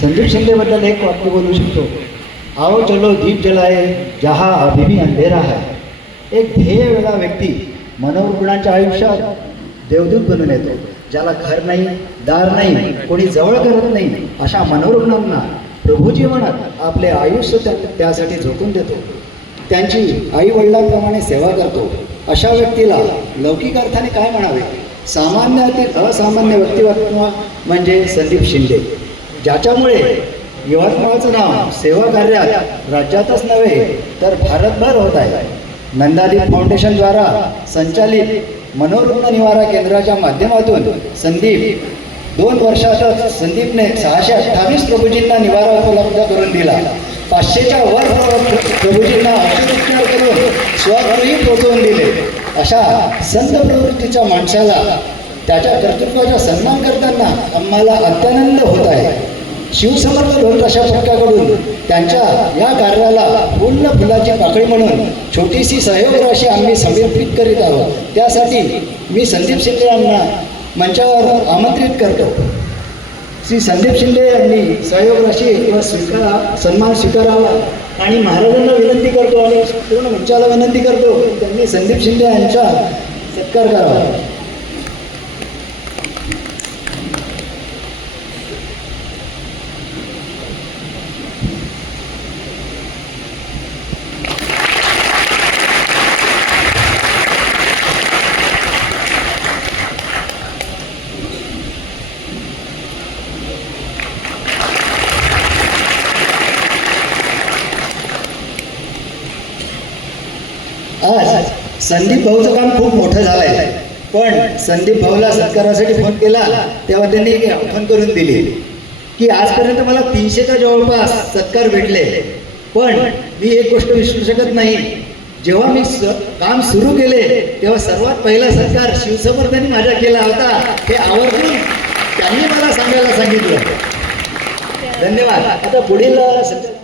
संदीप शिंदेबद्दल एक वाक्य बोलू शकतो. आओ चलो दीप जलाए जहा अभी अंधेरा है. एक ध्येय वेगळा व्यक्ती मनोरुग्णांच्या आयुष्यात देवदूत बनून येतो. ज्याला घर नाही दार नाही कोणी जवळ करत नाही अशा मनोरुग्णांना प्रभूजी म्हणत आपले आयुष्य त्या त्यासाठी झोकून देतो. त्यांची आई वडिलांप्रमाणे सेवा करतो. अशा व्यक्तीला लौकिक अर्थाने काय म्हणावे? सामान्यातील असामान्य व्यक्तिमत्व म्हणजे संदीप शिंदे. ज्याच्यामुळे यवतमाळचं नाव सेवा कार्यात राज्यातच नव्हे तर भारतभर होत आहे. नंदादीप फाउंडेशनद्वारा संचालित मनोरुग्ण निवारा केंद्राच्या माध्यमातून संदीप दोन वर्षातच संदीपने सहाशे अठ्ठावीस प्रभूजींना निवारा उपलब्ध करून दिला. पाचशेच्या वर प्रभूजींना औषधोपचार करून स्वगृही पोहोचवून दिले. अशा संत प्रवृत्तीच्या माणसाला त्याच्या कर्तृत्वाचा सन्मान करताना आम्हाला अत्यानंद होत आहे. शिवसमर्थ ढोल अशा त्यांच्या या कार्याला पूर्ण फुलाची पाकळी म्हणून छोटीशी सहयोग राशी आम्ही समर्पित करीत आहोत. त्यासाठी मी संदीप शिंदे यांना मंचावर आमंत्रित करतो. श्री संदीप शिंदे यांनी सहयोग राशी किंवा स्वीकारा सन्मान स्वीकारावा आणि महाराजांना विनंती करतो आणि पूर्ण मंचाला विनंती करतो. त्यांनी संदीप शिंदे यांचा सत्कार करावा. आज संदीप भाऊचं काम खूप मोठं झालं आहे पण संदीप भाऊला सत्कारासाठी फोन केला तेव्हा त्यांनी एक आठवण करून दिली की आजपर्यंत मला तीनशेच्या जवळपास सत्कार भेटले. पण मी एक गोष्ट विसरू शकत नाही. जेव्हा मी स काम सुरू केले तेव्हा सर्वात पहिला सत्कार शिवसमर्थांनी माझ्या केला होता हे आवर्जून त्यांनी मला सांगायला सांगितलं. धन्यवाद. आता पुढील सत्कार